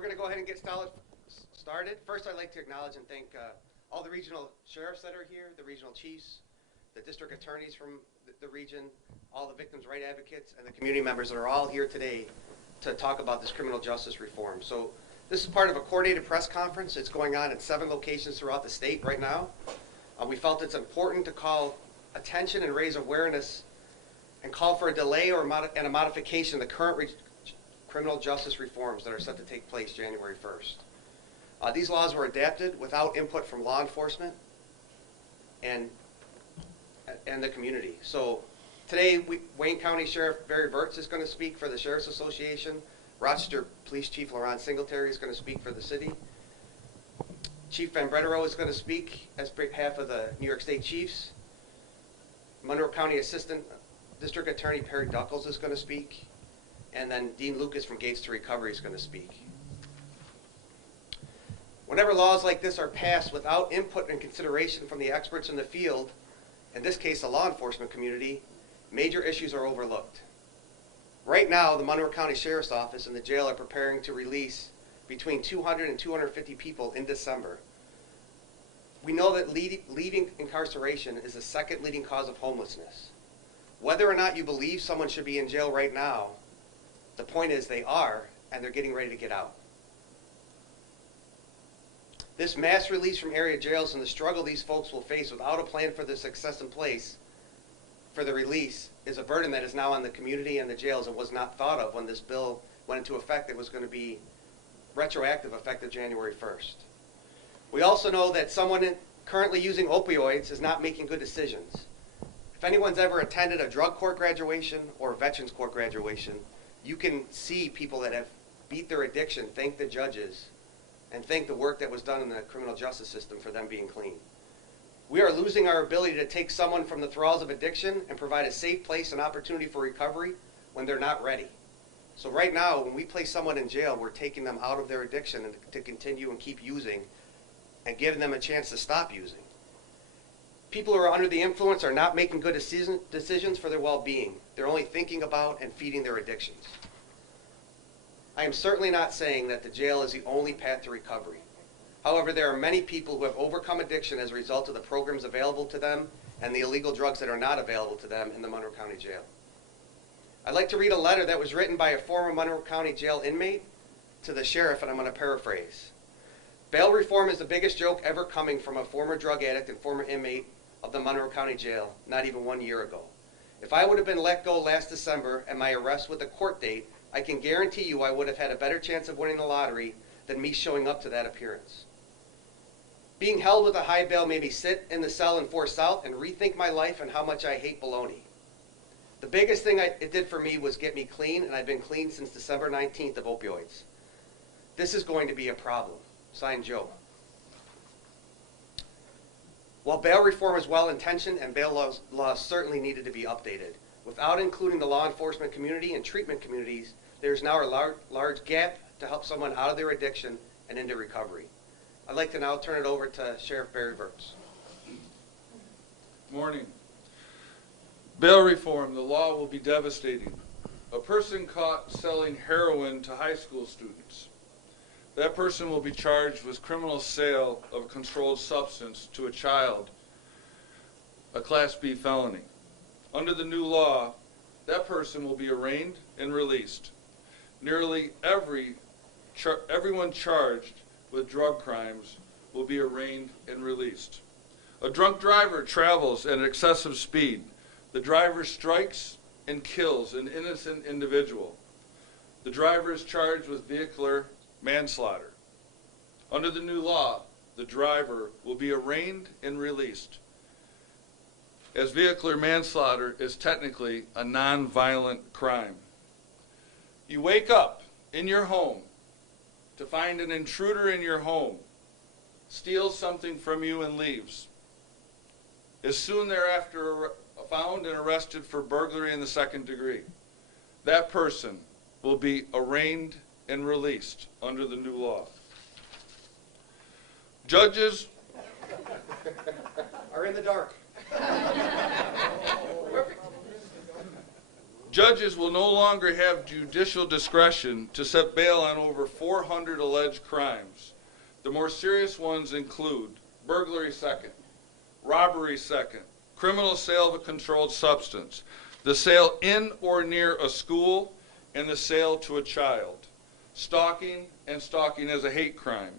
We're going to go ahead and get started. First, I'd like to acknowledge and thank all the regional sheriffs that are here, the regional chiefs, the district attorneys from the region, all the victims' right advocates, and the community members that are all here today to talk about this criminal justice reform. So this is part of a coordinated press conference. It's going on at 7 locations throughout the state right now. We felt it's important to call attention and raise awareness and call for a delay or a modification of the current criminal justice reforms that are set to take place January 1st. These laws were adapted without input from law enforcement and the community. So today, Wayne County Sheriff Barry Virts is going to speak for the Sheriff's Association. Rochester Police Chief Laurent Singletary is going to speak for the city. Chief Van Bretero is going to speak as behalf of the New York State Chiefs. Monroe County Assistant District Attorney Perry Duckles is going to speak. And then Dean Lucas from Gates to Recovery is going to speak. Whenever laws like this are passed without input and consideration from the experts in the field, in this case the law enforcement community, major issues are overlooked. Right now, the Monroe County Sheriff's Office and the jail are preparing to release between 200 and 250 people in December. We know that leaving incarceration is the second leading cause of homelessness. Whether or not you believe someone should be in jail right now, the point is they are, and they're getting ready to get out. This mass release from area jails and the struggle these folks will face without a plan for their success in place for the release is a burden that is now on the community and the jails and was not thought of when this bill went into effect. It was going to be retroactive, effective January 1st. We also know that someone currently using opioids is not making good decisions. If anyone's ever attended a drug court graduation or a veterans court graduation, you can see people that have beat their addiction thank the judges and thank the work that was done in the criminal justice system for them being clean. We are losing our ability to take someone from the thralls of addiction and provide a safe place and opportunity for recovery when they're not ready. So right now, when we place someone in jail, we're taking them out of their addiction and to continue and keep using and giving them a chance to stop using. People who are under the influence are not making good decisions for their well-being. They're only thinking about and feeding their addictions. I am certainly not saying that the jail is the only path to recovery. However, there are many people who have overcome addiction as a result of the programs available to them and the illegal drugs that are not available to them in the Monroe County Jail. I'd like to read a letter that was written by a former Monroe County Jail inmate to the sheriff, and I'm going to paraphrase. Bail reform is the biggest joke ever coming from a former drug addict and former inmate of the Monroe County Jail, not even 1 year ago. If I would have been let go last December and my arrest with a court date, I can guarantee you I would have had a better chance of winning the lottery than me showing up to that appearance. Being held with a high bail made me sit in the cell in 4 South and rethink my life and how much I hate baloney. The biggest thing it did for me was get me clean, and I've been clean since December 19th of opioids. This is going to be a problem. Signed, Joe. While bail reform is well-intentioned and bail laws certainly needed to be updated, without including the law enforcement community and treatment communities, there is now a large gap to help someone out of their addiction and into recovery. I'd like to now turn it over to Sheriff Barry Virts. Morning. Bail reform, the law will be devastating. A person caught selling heroin to high school students. That person will be charged with criminal sale of a controlled substance to a child, a Class B felony. Under the new law, that person will be arraigned and released. Nearly everyone charged with drug crimes will be arraigned and released. A drunk driver travels at excessive speed. The driver strikes and kills an innocent individual. The driver is charged with vehicular manslaughter. Under the new law, the driver will be arraigned and released, as vehicular manslaughter is technically a non-violent crime. You wake up in your home to find an intruder in your home, steals something from you and leaves. Is soon thereafter found and arrested for burglary in the 2nd degree. That person will be arraigned and released under the new law. Judges are in the dark. Judges will no longer have judicial discretion to set bail on over 400 alleged crimes. The more serious ones include burglary second, robbery second, criminal sale of a controlled substance, the sale in or near a school, and the sale to a child, stalking and stalking as a hate crime,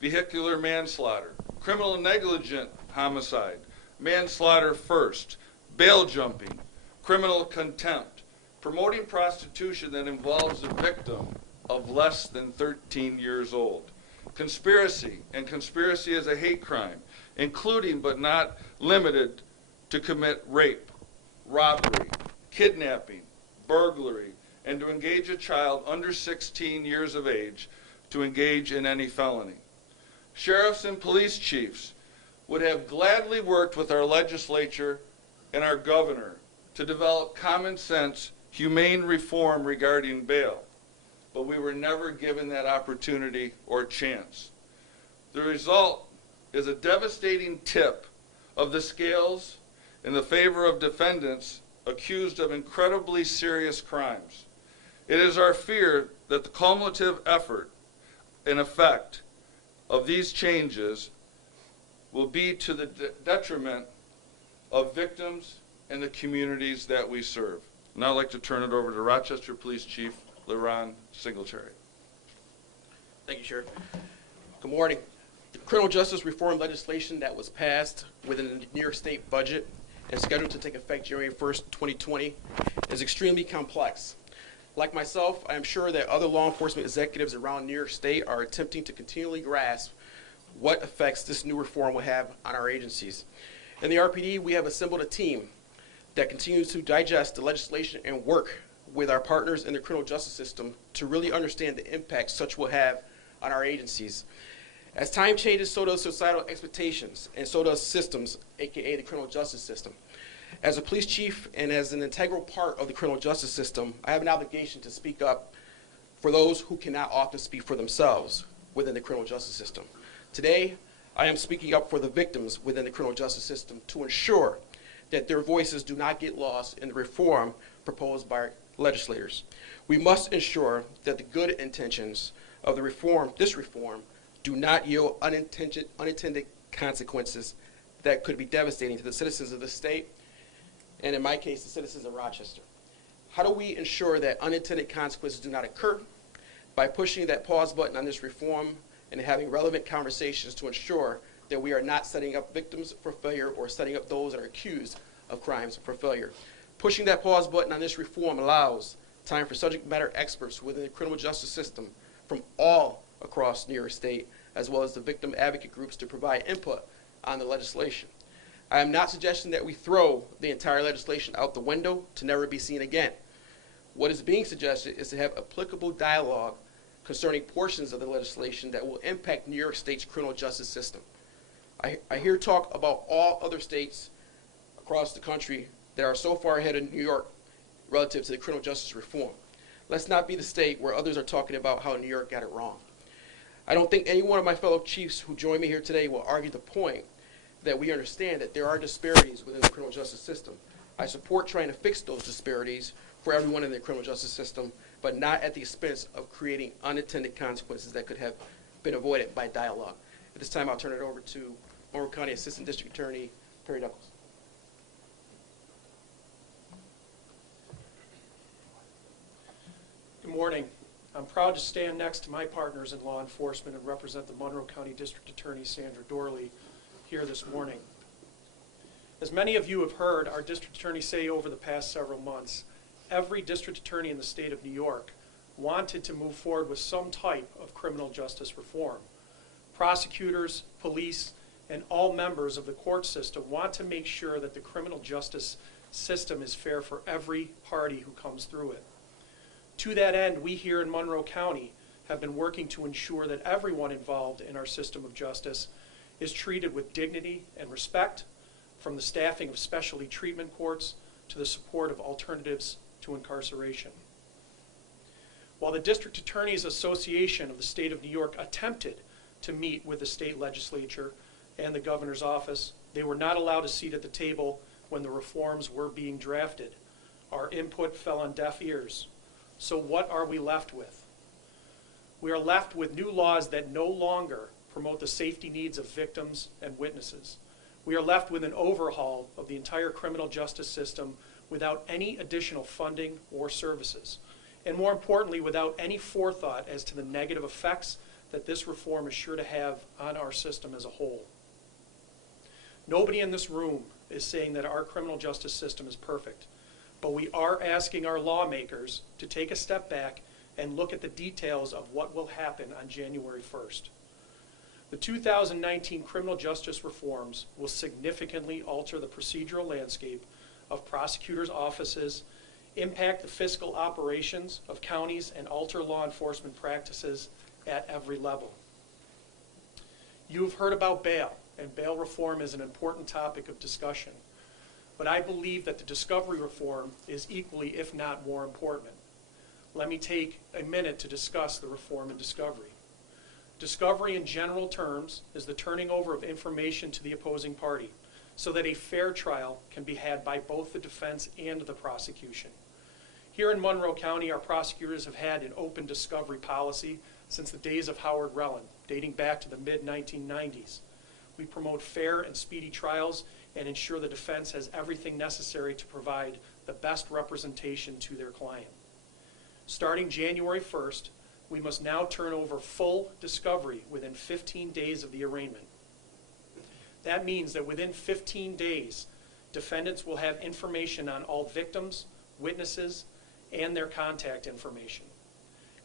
vehicular manslaughter, criminal negligent homicide, manslaughter first, bail jumping, criminal contempt, promoting prostitution that involves a victim of less than 13 years old, conspiracy and conspiracy as a hate crime, including but not limited to commit rape, robbery, kidnapping, burglary, and to engage a child under 16 years of age to engage in any felony. Sheriffs and police chiefs would have gladly worked with our legislature and our governor to develop common sense, humane reform regarding bail, but we were never given that opportunity or chance. The result is a devastating tip of the scales in the favor of defendants accused of incredibly serious crimes. It is our fear that the cumulative effort and effect of these changes will be to the detriment of victims and the communities that we serve. Now I'd like to turn it over to Rochester Police Chief LeRon Singletary. Thank you, Sheriff. Good morning. The criminal justice reform legislation that was passed within the New York State budget and scheduled to take effect January 1st, 2020 is extremely complex. Like myself, I am sure that other law enforcement executives around New York State are attempting to continually grasp what effects this new reform will have on our agencies. In the RPD, we have assembled a team that continues to digest the legislation and work with our partners in the criminal justice system to really understand the impact such will have on our agencies. As time changes, so does societal expectations, and so does systems, aka the criminal justice system. As a police chief and as an integral part of the criminal justice system, I have an obligation to speak up for those who cannot often speak for themselves within the criminal justice system. Today, I am speaking up for the victims within the criminal justice system to ensure that their voices do not get lost in the reform proposed by our legislators. We must ensure that the good intentions of this reform, do not yield unintended consequences that could be devastating to the citizens of the state, and in my case, the citizens of Rochester. How do we ensure that unintended consequences do not occur? By pushing that pause button on this reform and having relevant conversations to ensure that we are not setting up victims for failure or setting up those that are accused of crimes for failure. Pushing that pause button on this reform allows time for subject matter experts within the criminal justice system from all across New York State, as well as the victim advocate groups, to provide input on the legislation. I am not suggesting that we throw the entire legislation out the window to never be seen again. What is being suggested is to have applicable dialogue concerning portions of the legislation that will impact New York State's criminal justice system. I hear talk about all other states across the country that are so far ahead of New York relative to the criminal justice reform. Let's not be the state where others are talking about how New York got it wrong. I don't think any one of my fellow chiefs who join me here today will argue the point that we understand that there are disparities within the criminal justice system. I support trying to fix those disparities for everyone in the criminal justice system, but not at the expense of creating unintended consequences that could have been avoided by dialogue. At this time, I'll turn it over to Monroe County Assistant District Attorney Perry Douglas. Good morning. I'm proud to stand next to my partners in law enforcement and represent the Monroe County District Attorney Sandra Dorley here this morning. As many of you have heard our district attorney say over the past several months, every district attorney in the state of New York wanted to move forward with some type of criminal justice reform. Prosecutors, police, and all members of the court system want to make sure that the criminal justice system is fair for every party who comes through it. To that end, we here in Monroe County have been working to ensure that everyone involved in our system of justice is treated with dignity and respect, from the staffing of specialty treatment courts to the support of alternatives to incarceration. While the District Attorneys Association of the State of New York attempted to meet with the state legislature and the governor's office, they were not allowed a seat at the table when the reforms were being drafted. Our input fell on deaf ears. So what are we left with? We are left with new laws that no longer promote the safety needs of victims and witnesses. We are left with an overhaul of the entire criminal justice system without any additional funding or services, and more importantly, without any forethought as to the negative effects that this reform is sure to have on our system as a whole. Nobody in this room is saying that our criminal justice system is perfect, but we are asking our lawmakers to take a step back and look at the details of what will happen on January 1st. The 2019 criminal justice reforms will significantly alter the procedural landscape of prosecutors' offices, impact the fiscal operations of counties, and alter law enforcement practices at every level. You've heard about bail, and bail reform is an important topic of discussion. But I believe that the discovery reform is equally, if not more important. Let me take a minute to discuss the reform in discovery. Discovery in general terms is the turning over of information to the opposing party so that a fair trial can be had by both the defense and the prosecution. Here in Monroe County, our prosecutors have had an open discovery policy since the days of Howard Relland, dating back to the mid-1990s. We promote fair and speedy trials and ensure the defense has everything necessary to provide the best representation to their client. Starting January 1st, we must now turn over full discovery within 15 days of the arraignment. That means that within 15 days, defendants will have information on all victims, witnesses, and their contact information.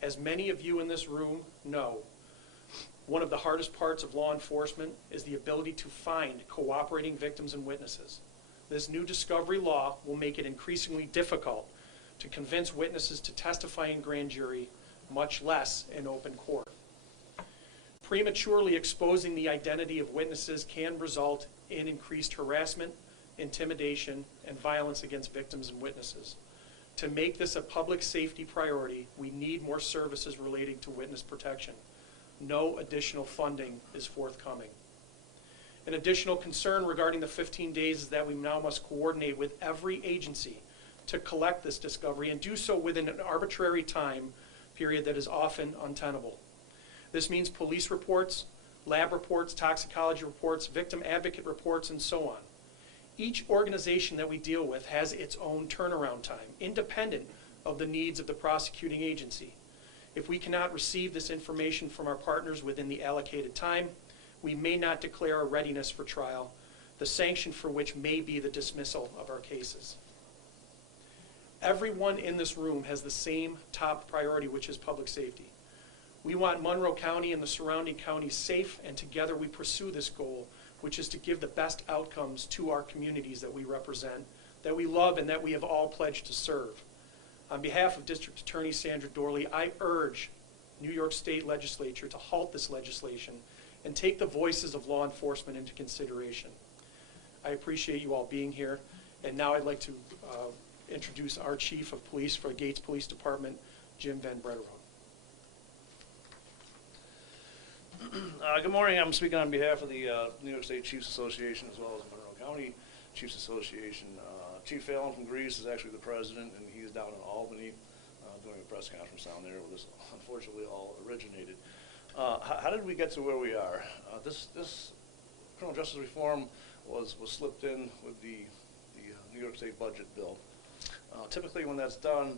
As many of you in this room know, one of the hardest parts of law enforcement is the ability to find cooperating victims and witnesses. This new discovery law will make it increasingly difficult to convince witnesses to testify in grand jury, much less in open court. Prematurely exposing the identity of witnesses can result in increased harassment, intimidation, and violence against victims and witnesses. To make this a public safety priority, we need more services relating to witness protection. No additional funding is forthcoming. An additional concern regarding the 15 days is that we now must coordinate with every agency to collect this discovery and do so within an arbitrary time period that is often untenable. This means police reports, lab reports, toxicology reports, victim advocate reports, and so on. Each organization that we deal with has its own turnaround time, independent of the needs of the prosecuting agency. If we cannot receive this information from our partners within the allocated time, we may not declare our readiness for trial, the sanction for which may be the dismissal of our cases. Everyone in this room has the same top priority, which is public safety. We want Monroe County and the surrounding counties safe, and together we pursue this goal, which is to give the best outcomes to our communities that we represent, that we love, and that we have all pledged to serve. On behalf of District Attorney Sandra Dorley, I urge New York State Legislature to halt this legislation and take the voices of law enforcement into consideration. I appreciate you all being here, and now I'd like to introduce our Chief of Police for the Gates Police Department, Jim Van Brederode. Good morning. I'm speaking on behalf of the New York State Chiefs Association as well as the Monroe County Chiefs Association. Chief Fallon from Greece is actually the president, and he's down in Albany doing a press conference down there where this unfortunately all originated. How did we get to where we are? This criminal justice reform was slipped in with the New York State budget bill. Typically when that's done,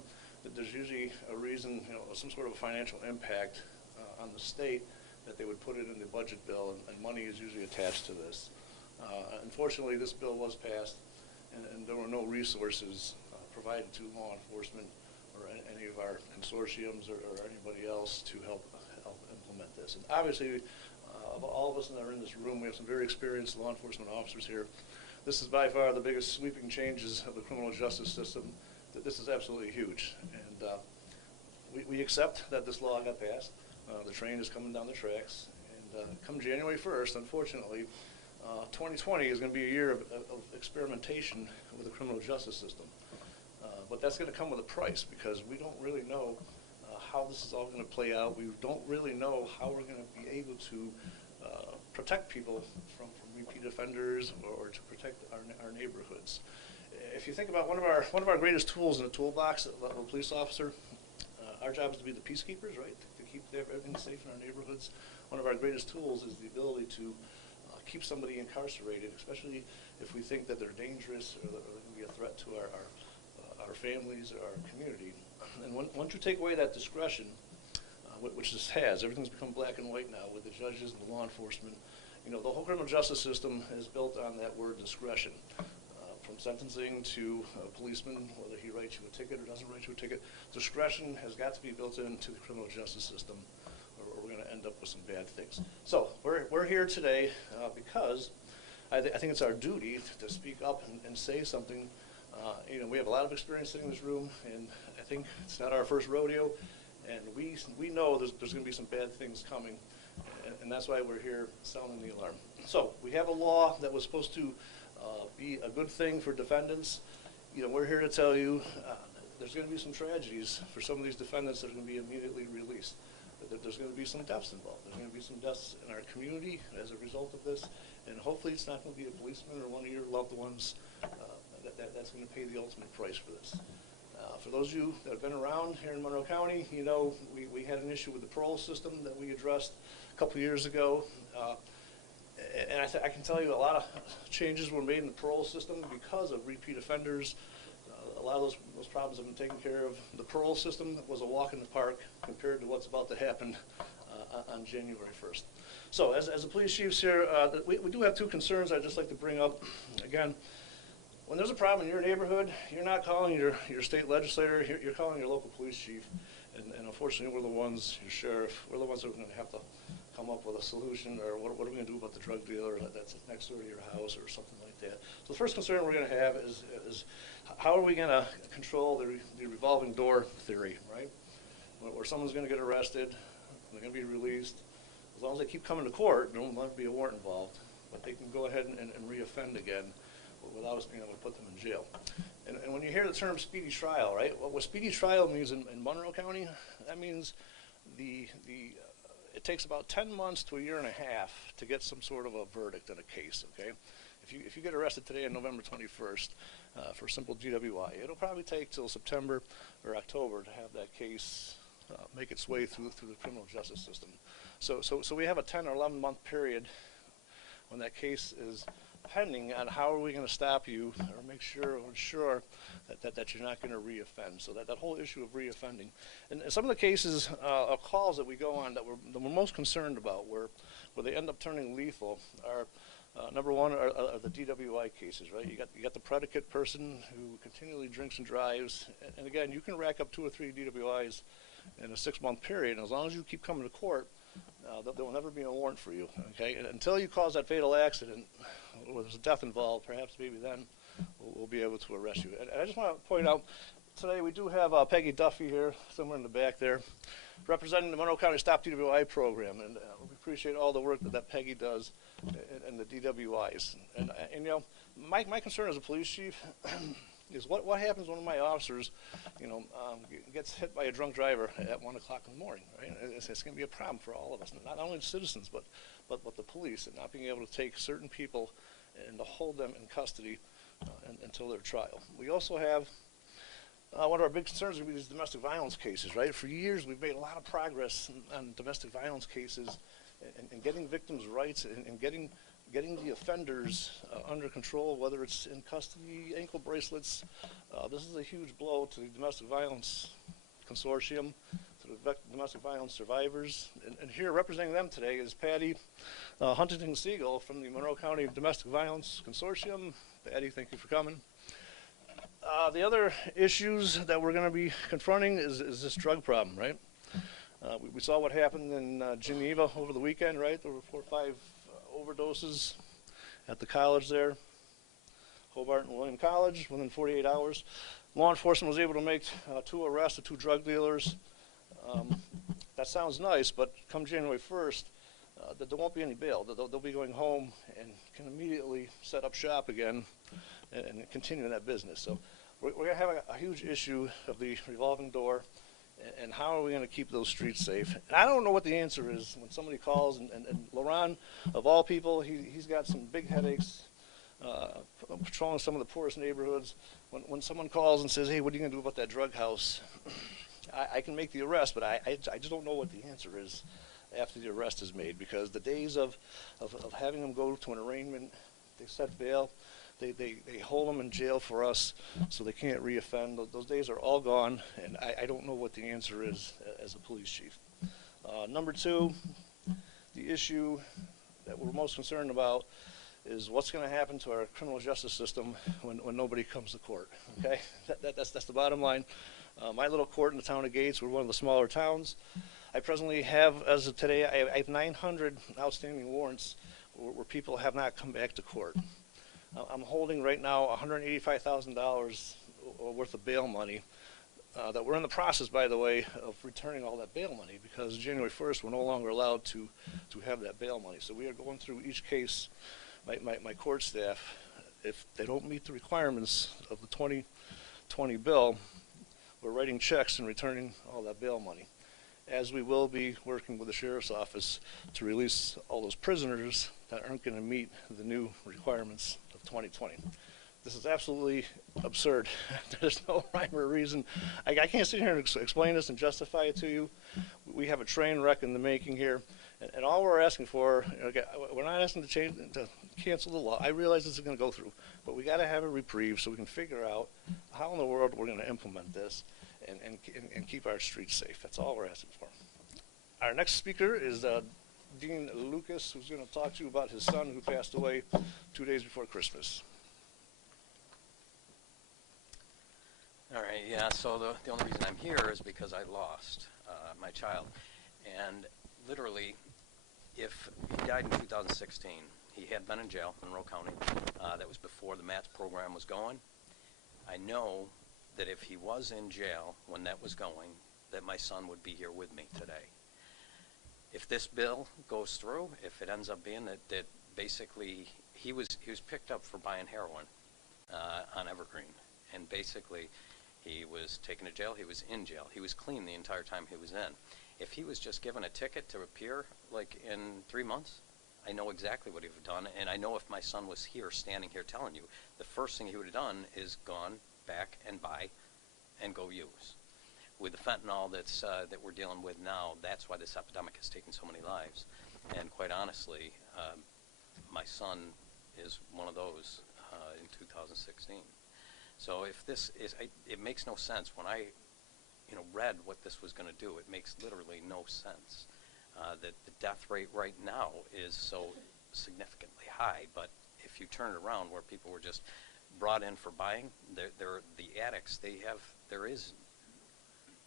there's usually a reason, some sort of financial impact on the state that they would put it in the budget bill, and money is usually attached to this. Unfortunately, this bill was passed, and there were no resources provided to law enforcement or any of our consortiums or anybody else to help implement this. And obviously, of all of us that are in this room, we have some very experienced law enforcement officers here. This is by far the biggest sweeping changes of the criminal justice system. This is absolutely huge, and we accept that this law got passed. The train is coming down the tracks, and come January 1st, unfortunately, 2020 is going to be a year of experimentation with the criminal justice system. But that's going to come with a price, because we don't really know how this is all going to play out. We don't really know how we're going to be able to protect people from repeat offenders or to protect our neighborhoods. if you think about one of our greatest tools in the toolbox of a police officer, our job is to be the peacekeepers, right? To keep everything safe in our neighborhoods. One of our greatest tools is the ability to keep somebody incarcerated, especially if we think that they're dangerous or they're going to be a threat to our families or our community. And once you take away that discretion, which this has, everything's become black and white now with the judges and the law enforcement. You know, the whole criminal justice system is built on that word discretion. From sentencing to a policeman, whether he writes you a ticket or doesn't write you a ticket, discretion has got to be built into the criminal justice system, or we're going to end up with some bad things. So we're here today because I think it's our duty to speak up and say something. You know, we have a lot of experience sitting in this room, and I think it's not our first rodeo, and we know there's going to be some bad things coming, and that's why we're here sounding the alarm. So we have a law that was supposed to be a good thing for defendants. You know, we're here to tell you there's going to be some tragedies for some of these defendants that are going to be immediately released. There's going to be some deaths involved. There's going to be some deaths in our community as a result of this, and hopefully it's not going to be a policeman or one of your loved ones that's going to pay the ultimate price for this. For those of you that have been around here in Monroe County, you know we had an issue with the parole system that we addressed a couple years ago. And I can tell you a lot of changes were made in the parole system because of repeat offenders. A lot of those problems have been taken care of. The parole system was a walk in the park compared to what's about to happen on January 1st. So as the police chiefs here, we do have two concerns I'd just like to bring up. Again, when there's a problem in your neighborhood, you're not calling your state legislator, you're calling your local police chief. And unfortunately, we're the ones, your sheriff, we're the ones that are going to have to come up with a solution, or what are we going to do about the drug dealer that's next door to your house or something like that. So the first concern we're going to have is how are we going to control the revolving door theory, right? Where someone's going to get arrested, they're going to be released. As long as they keep coming to court, there won't be a warrant involved, but they can go ahead and re-offend again without us being able to put them in jail. And when you hear the term speedy trial, right, what speedy trial means in Monroe County, that means it takes about 10 months to a year and a half to get some sort of a verdict in a case, okay? If you get arrested today on November 21st for simple DWI, it'll probably take till September or October to have that case make its way through the criminal justice system. So we have a 10 or 11 month period when that case is pending on how are we going to stop you or make sure or ensure that you're not going to reoffend. So that whole issue of reoffending. And some of the cases of calls that we go on that we're most concerned about where they end up turning lethal are number one are the DWI cases, right? You got the predicate person who continually drinks and drives, and again, you can rack up 2 or 3 DWIs in a 6-month period, and as long as you keep coming to court, there will never be a warrant for you, okay? And until you cause that fatal accident, or there's a death involved, perhaps maybe then we'll be able to arrest you. And I just want to point out, today we do have Peggy Duffy here, somewhere in the back there, representing the Monroe County Stop DWI program, and we appreciate all the work that Peggy does and the DWIs. And you know, my concern as a police chief is what happens when one of my officers, you know, gets hit by a drunk driver at 1 o'clock in the morning, right? It's going to be a problem for all of us, not only the citizens, but the police, and not being able to take certain people and to hold them in custody until their trial. We also have one of our big concerns would be these domestic violence cases, right? For years, we've made a lot of progress on domestic violence cases and getting victims' rights and getting the offenders under control, whether it's in custody, ankle bracelets. This is a huge blow to the domestic violence consortium, to the domestic violence survivors. And here representing them today is Patty Huntington Siegel from the Monroe County Domestic Violence Consortium. Patty, thank you for coming. The other issues that we're going to be confronting is this drug problem, right? We saw what happened in Geneva over the weekend, right? There were 4 or 5 overdoses at the college there, Hobart and William College, within 48 hours. Law enforcement was able to make 2 arrests of 2 drug dealers. That sounds nice, but come January 1st, there won't be any bail. They'll be going home and can immediately set up shop again and continue that business. So we're going to have a huge issue of the revolving door, and how are we going to keep those streets safe? And I don't know what the answer is when somebody calls, and Laurent, of all people, he's got some big headaches patrolling some of the poorest neighborhoods. When someone calls and says, hey, what are you going to do about that drug house? I can make the arrest, but I just don't know what the answer is after the arrest is made, because the days of having them go to an arraignment, they set bail, they hold them in jail for us so they can't reoffend. Those days are all gone, and I don't know what the answer is as a police chief. Number two, the issue that we're most concerned about is what's going to happen to our criminal justice system when nobody comes to court. Okay, that's the bottom line. My little court in the town of Gates, we're one of the smaller towns. I presently have, as of today, I have 900 outstanding warrants where people have not come back to court. I'm holding right now $185,000 worth of bail money that we're in the process, by the way, of returning all that bail money, because January 1st we're no longer allowed to have that bail money. So we are going through each case, my court staff, if they don't meet the requirements of the 2020 bill, we're writing checks and returning all that bail money, as we will be working with the sheriff's office to release all those prisoners that aren't going to meet the new requirements of 2020. This is absolutely absurd. There's no rhyme or reason. I can't sit here and explain this and justify it to you. We have a train wreck in the making here, and all we're asking for, we're not asking to cancel the law. I realize this is going to go through, but we got to have a reprieve so we can figure out how in the world we're going to implement this and keep our streets safe. That's all we're asking for. Our next speaker is Dean Lucas, who's going to talk to you about his son who passed away 2 days before Christmas. All right, yeah, so the only reason I'm here is because I lost my child. And literally, if he died in 2016, he had been in jail in Monroe County. That was before the MATS program was going. I know that if he was in jail when that was going, that my son would be here with me today. If this bill goes through, if it ends up being that basically he was picked up for buying heroin on Evergreen, and basically he was taken to jail, he was in jail, he was clean the entire time he was in. If he was just given a ticket to appear like in 3 months, I know exactly what he would have done, and I know if my son was here, standing here telling you, the first thing he would have done is gone back and buy and go use. With the fentanyl that we're dealing with now, that's why this epidemic has taken so many lives. And quite honestly, my son is one of those in 2016. So if this is, it makes no sense. When I read what this was going to do, it makes literally no sense. That the death rate right now is so significantly high, but if you turn it around where people were just brought in for buying, they're the addicts,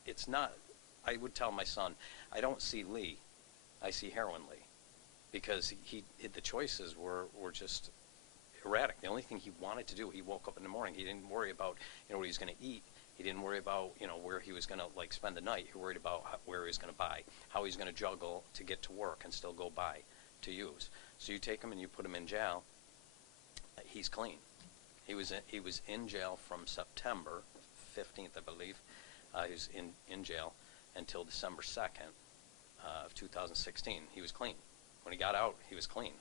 it's not, I would tell my son, I don't see Lee, I see heroin Lee, because the choices were just erratic. The only thing he wanted to do, he woke up in the morning, he didn't worry about what he was going to eat. He didn't worry about where he was going to spend the night. He worried about where he was going to buy, how he's going to juggle to get to work and still go buy to use. So you take him and you put him in jail. He's clean. He was in jail from September 15th, I believe. He was in jail until December 2nd of 2016. He was clean. When he got out, he was clean,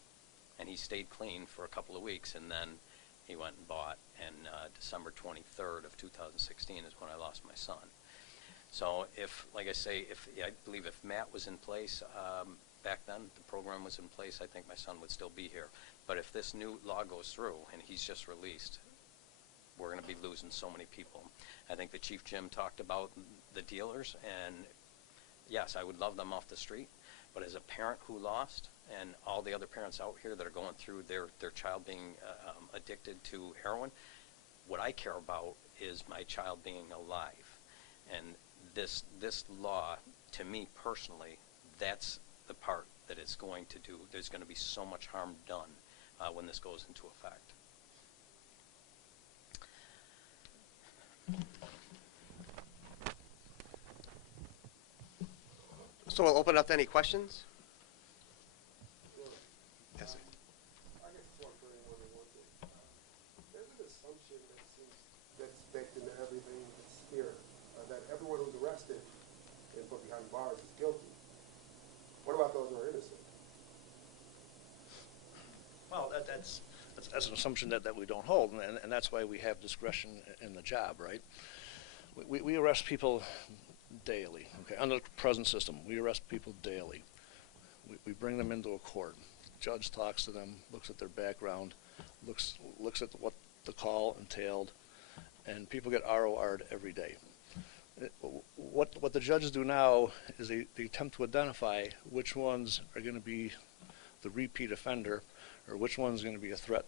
and he stayed clean for a couple of weeks, and then he went and bought, and December 23rd of 2016 is when I lost my son. So I believe if Matt was in place back then, the program was in place, I think my son would still be here. But if this new law goes through and he's just released, we're going to be losing so many people. I think the Chief Jim talked about the dealers, and yes, I would love them off the street, but as a parent who lost, and all the other parents out here that are going through their child being addicted to heroin, what I care about is my child being alive. And this law, to me personally, that's the part that it's going to do. There's going to be so much harm done when this goes into effect. So we'll open up to any questions. Yes, sir. I guess it's one for anyone who wants it. There's an assumption that's baked into everything that's here, that everyone who's arrested and put behind bars is guilty. What about those who are innocent? Well, that's that's an assumption that we don't hold, and that's why we have discretion in the job, right? We arrest people daily, okay? Under the present system, we arrest people daily. We bring them into a court. Judge talks to them, looks at their background, looks at what the call entailed, and people get ROR'd every day. What the judges do now is they attempt to identify which ones are going to be the repeat offender or which one's going to be a threat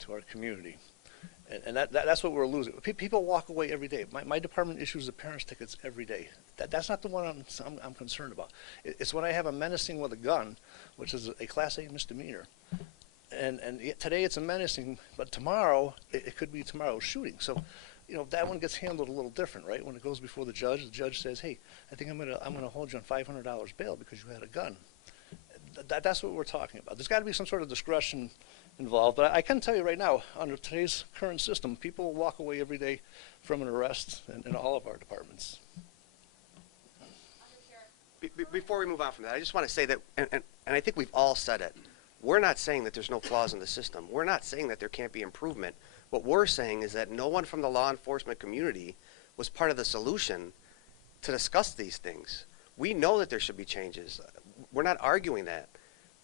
to our community. And that's what we're losing. People walk away every day. My department issues the parents' tickets every day. That's not the one I'm concerned about. It's when I have a menacing with a gun, which is a Class A misdemeanor. And today it's a menacing, but tomorrow, it could be tomorrow's shooting. So, you know, that one gets handled a little different, right? When it goes before the judge says, hey, I think I'm gonna hold you on $500 bail because you had a gun. That's what we're talking about. There's got to be some sort of discretion involved. But I can tell you right now, under today's current system, people walk away every day from an arrest in all of our departments. Before we move on from that, I just want to say that, and I think we've all said it, we're not saying that there's no flaws in the system. We're not saying that there can't be improvement. What we're saying is that no one from the law enforcement community was part of the solution to discuss these things. We know that there should be changes. We're not arguing that.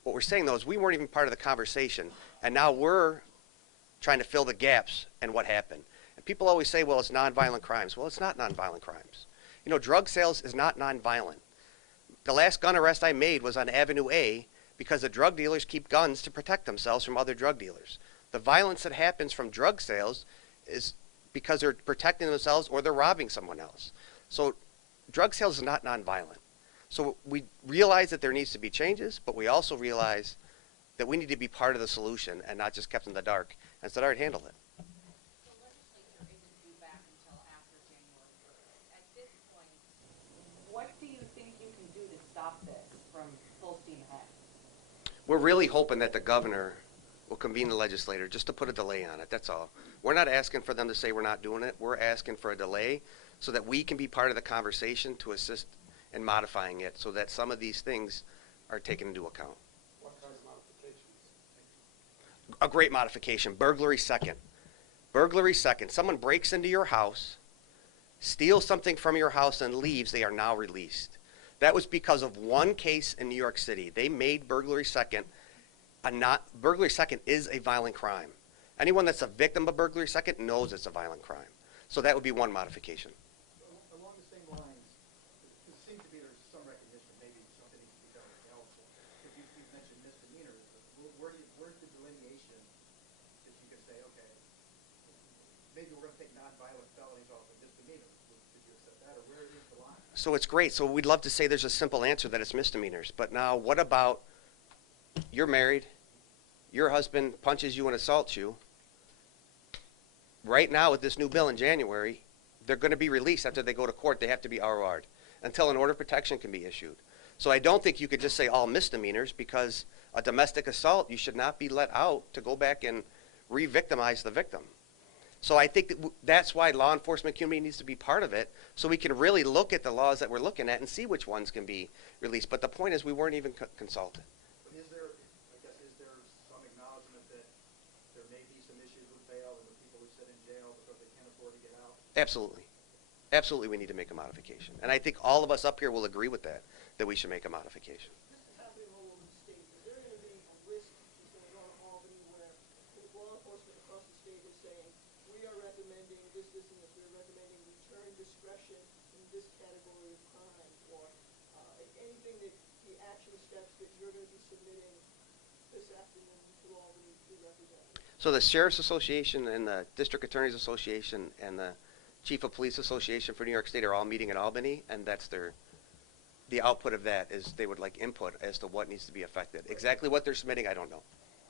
What we're saying, though, is we weren't even part of the conversation, and now we're trying to fill the gaps in what happened. And people always say, well, it's nonviolent crimes. Well, it's not nonviolent crimes. You know, drug sales is not nonviolent. The last gun arrest I made was on Avenue A because the drug dealers keep guns to protect themselves from other drug dealers. The violence that happens from drug sales is because they're protecting themselves or they're robbing someone else. So drug sales is not nonviolent. So we realize that there needs to be changes, but we also realize that we need to be part of the solution and not just kept in the dark and said, all right, handle it. The legislature isn't due back until after January 1st. At this point, what do you think you can do to stop this from full steam ahead? We're really hoping that the governor will convene the legislature just to put a delay on it. That's all. We're not asking for them to say we're not doing it. We're asking for a delay so that we can be part of the conversation to assist in modifying it so that some of these things are taken into account. What kinds of modifications? A great modification, burglary second. Burglary second. Someone breaks into your house, steals something from your house and leaves, they are now released. That was because of one case in New York City. They made burglary second burglary second is a violent crime. Anyone that's a victim of burglary second knows it's a violent crime. So that would be one modification. Along the same lines, it seems to be there's some recognition, maybe something needs to be done with counsel. If you mentioned misdemeanors, where's the delineation that you can say, okay, maybe we're going to take nonviolent felonies off of misdemeanors. Did you accept that, or where is the line? So it's great. So we'd love to say there's a simple answer that it's misdemeanors. But now what about you're married, your husband punches you and assaults you. Right now with this new bill in January, they're going to be released after they go to court. They have to be ROR'd until an order of protection can be issued. So I don't think you could just say all misdemeanors because a domestic assault, you should not be let out to go back and re-victimize the victim. So I think that's why law enforcement community needs to be part of it so we can really look at the laws that we're looking at and see which ones can be released. But the point is we weren't even consulted. Is there some acknowledgement that there may be some issues with bail and the people who sit in jail because they can't afford to get out? Absolutely. Absolutely we need to make a modification. And I think all of us up here will agree with that we should make a modification. This is happening all over the state. Is there going to be a risk that's going on in Albany where law enforcement across the state is saying, we are recommending this, and this, we're recommending return discretion in this category of crime, or anything that the action steps that you're going to be submitting this afternoon to Albany to represent? So the Sheriff's Association and the District Attorney's Association and the Chief of Police Association for New York State are all meeting in Albany, and that's the output of that is they would like input as to what needs to be affected. Exactly what they're submitting, I don't know.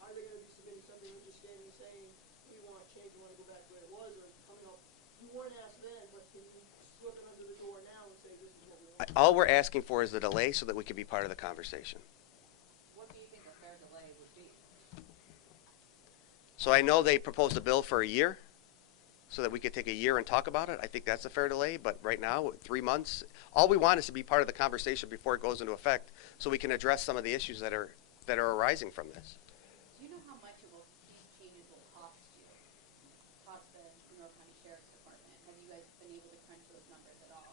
Are they going to be submitting something or just standing saying, we want change, we want to go back to where it was, or coming up, you weren't asked then, but can you slip it under the door now and say this is what we want? All we're asking for is the delay so that we can be part of the conversation. What do you think a fair delay would be? So I know they proposed a bill for a year so that we could take a year and talk about it. I think that's a fair delay, but right now, 3 months, all we want is to be part of the conversation before it goes into effect so we can address some of the issues that are arising from this. Do you know how much these changes will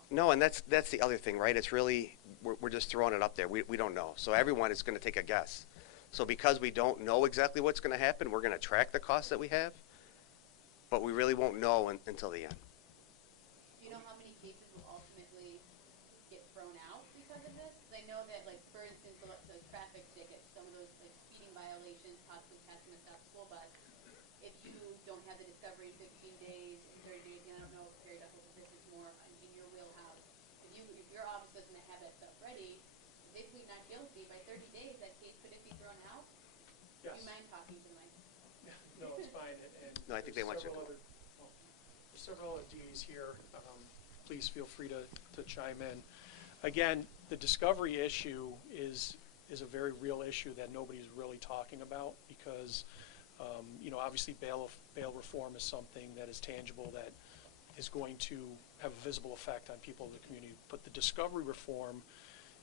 No, and that's the other thing, right? It's really, we're just throwing it up there. We don't know. So everyone is going to take a guess. So because we don't know exactly what's going to happen, we're going to track the costs that we have, but we really won't know until the end. Do you know how many cases will ultimately get thrown out because of this? 'Cause I know that, like, for instance, the traffic tickets, some of those, like, speeding violations, possibly passing a stop school bus, if you don't have the discovery in 15 days, in 30 days, and I don't know if Perry Duffel, if this is more in your wheelhouse, if your office doesn't have that stuff ready, if they plead not guilty, by 30 days, that case, could it be thrown out? Do Yes. you mind talking to the mic? No, it's fine. And No, I think they want you to. There's several other Ds here. Please feel free to chime in. Again, the discovery issue is a very real issue that nobody's really talking about because, obviously bail reform is something that is tangible that is going to have a visible effect on people in the community. But the discovery reform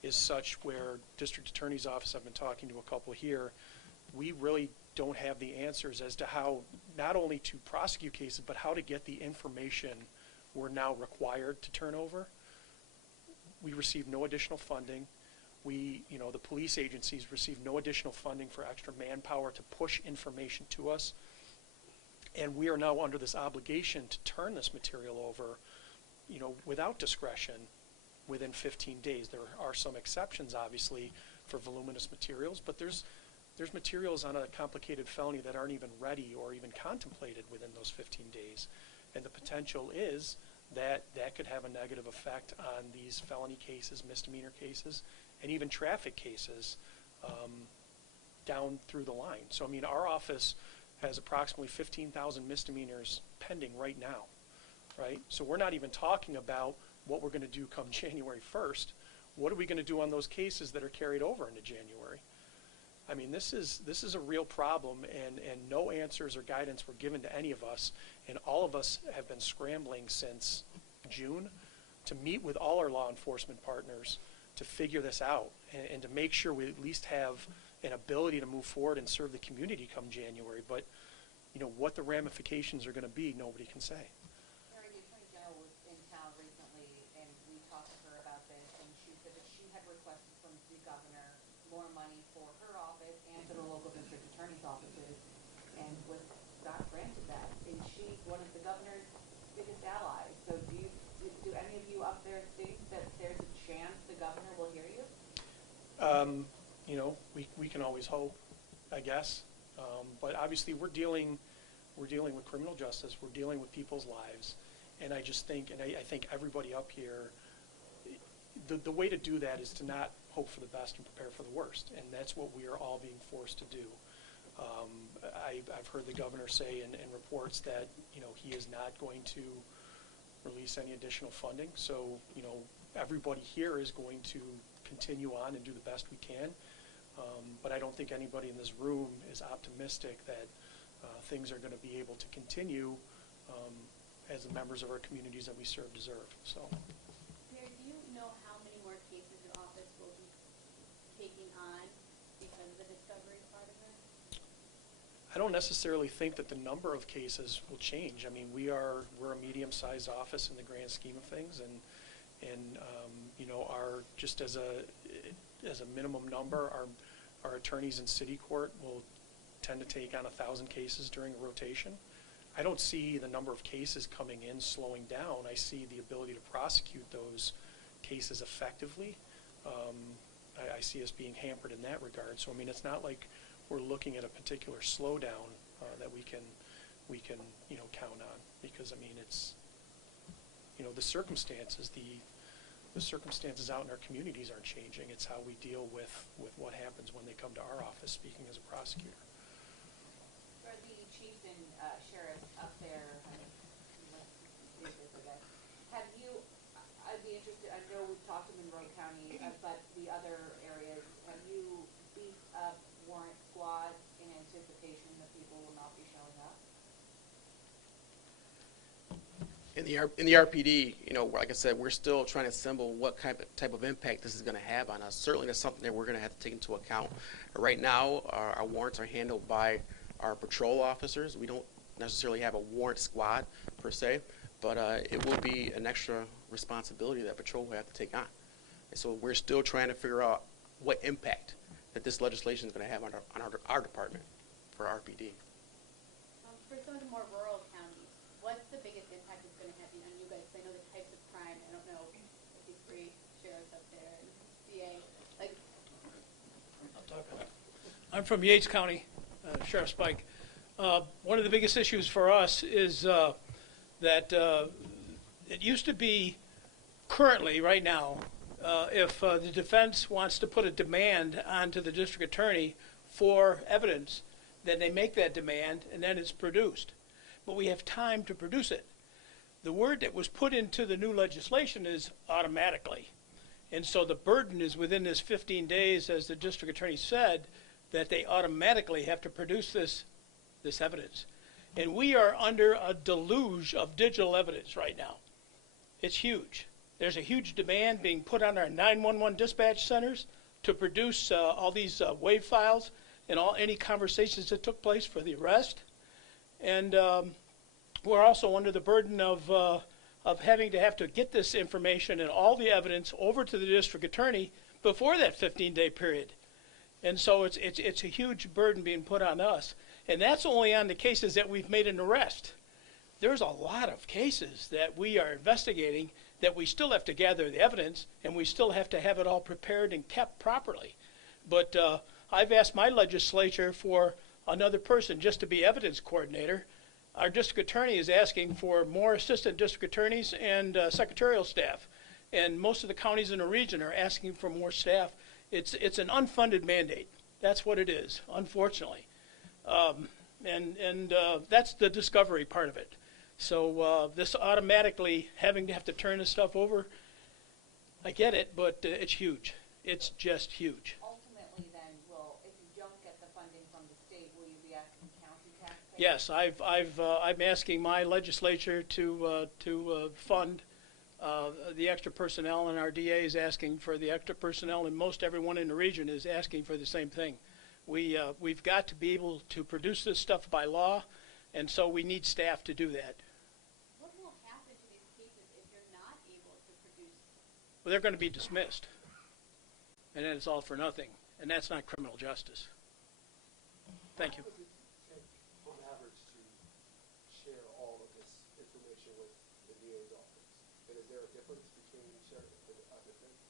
is such where district attorney's office, I've been talking to a couple here, we really don't have the answers as to how not only to prosecute cases, but how to get the information we're now required to turn over. We receive no additional funding. The police agencies receive no additional funding for extra manpower to push information to us. And we are now under this obligation to turn this material over, without discretion within 15 days. There are some exceptions, obviously, for voluminous materials, but there's materials on a complicated felony that aren't even ready or even contemplated within those 15 days. And the potential is that could have a negative effect on these felony cases, misdemeanor cases, and even traffic cases down through the line. So, our office has approximately 15,000 misdemeanors pending right now, right? So we're not even talking about what we're going to do come January 1st. What are we going to do on those cases that are carried over into January? This is a real problem, and no answers or guidance were given to any of us, and all of us have been scrambling since June to meet with all our law enforcement partners to figure this out and to make sure we at least have an ability to move forward and serve the community come January. But, what the ramifications are going to be, nobody can say. Mary, the Attorney General was in town recently, and we talked to her about this, and she said that she had requested from the governor more money for her office and for the local district attorney's offices, and was not granted that. And she's one of the governor's biggest allies. So do any of you up there think that there's a chance the governor will hear you? We can always hope, I guess. But obviously we're dealing with criminal justice. We're dealing with people's lives. And I just think, and I think everybody up here, the way to do that is to not hope for the best and prepare for the worst. And that's what we are all being forced to do. I've heard the governor say in reports that, he is not going to release any additional funding. So, everybody here is going to continue on and do the best we can. But I don't think anybody in this room is optimistic that things are going to be able to continue as the members of our communities that we serve deserve. So, Mary, do you know how many more cases your office will be taking on because of the discovery part of it? I don't necessarily think that the number of cases will change. We're a medium-sized office in the grand scheme of things, and our just as a minimum number, our attorneys in city court will tend to take on 1,000 cases during a rotation. I don't see the number of cases coming in slowing down. I see the ability to prosecute those cases effectively. I see us being hampered in that regard. So it's not like we're looking at a particular slowdown that we can count on, because it's the circumstances out in our communities aren't changing. It's how we deal with what happens when they come to our office, speaking as a prosecutor. For the chiefs and sheriffs up there, have you, I'd be interested, I know we've talked to Monroe County, but the other areas, have you beefed up warrant squads in anticipation that people will not be showing up? In the RPD, like I said, we're still trying to assemble what type of impact this is going to have on us. Certainly that's something that we're going to have to take into account. Right now, our warrants are handled by our patrol officers. We don't necessarily have a warrant squad per se, but it will be an extra responsibility that patrol will have to take on. And so we're still trying to figure out what impact that this legislation is going to have on our department for RPD. For some of the more rural counties, what's the biggest impact it's going to have on you guys? I know the types of crime. I don't know if these great sheriffs up there and DA. Like, I'm from Yates County, Sheriff Spike. One of the biggest issues for us is that it used to be currently, right now, if the defense wants to put a demand onto the district attorney for evidence, then they make that demand and then it's produced. But we have time to produce it. The word that was put into the new legislation is automatically. And so the burden is within this 15 days, as the district attorney said, that they automatically have to produce this evidence. And we are under a deluge of digital evidence right now. It's huge. There's a huge demand being put on our 911 dispatch centers to produce all these WAV files and any conversations that took place for the arrest. And we're also under the burden of having to get this information and all the evidence over to the district attorney before that 15-day period. And so it's a huge burden being put on us. And that's only on the cases that we've made an arrest. There's a lot of cases that we are investigating that we still have to gather the evidence, and we still have to have it all prepared and kept properly. But I've asked my legislature for another person just to be evidence coordinator. Our district attorney is asking for more assistant district attorneys and secretarial staff. And most of the counties in the region are asking for more staff. It's an unfunded mandate. That's what it is, unfortunately. That's the discovery part of it. So this automatically having to turn this stuff over, I get it, but it's huge. It's just huge. Ultimately, then, if you don't get the funding from the state, will you be asking county taxpayers? Yes, I'm asking my legislature to fund the extra personnel, and our DA is asking for the extra personnel, and most everyone in the region is asking for the same thing. We've got to be able to produce this stuff by law, and so we need staff to do that. what will happen to these cases if you're not able to produce? Well, they're going to be dismissed, and then it's all for nothing, and that's not criminal justice. Thank you. How does it take, on average, to share all of this information with the DA's office? And is there a difference between sheriff and defense?